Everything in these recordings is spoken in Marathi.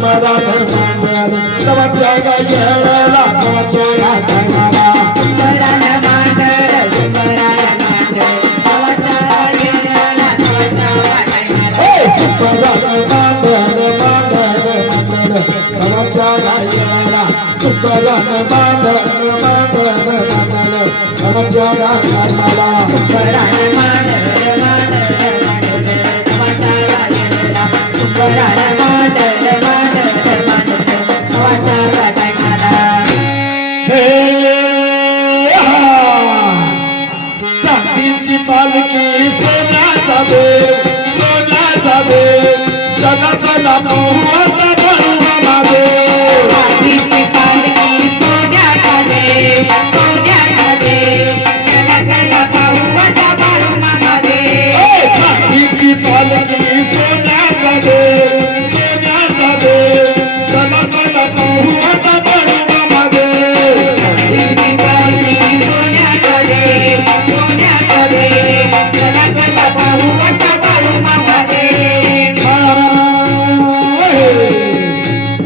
Bye-bye. Yeah. चांदीची पालखी सोन्याचा देव सोन्याचा देव चला चला मोहता बरुवा महादेव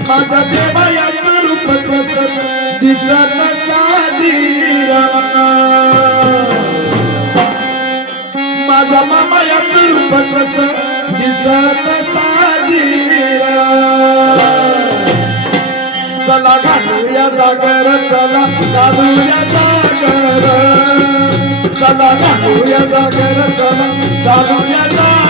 माझ्या देवायाचं रूप कसं दिसत साजीरा माझ्या मामायाचं रूप कसं दिसत साजीरा चला घालूया जागर चला घालूया जागर. चला घालूया जागर चला घालूया जागर.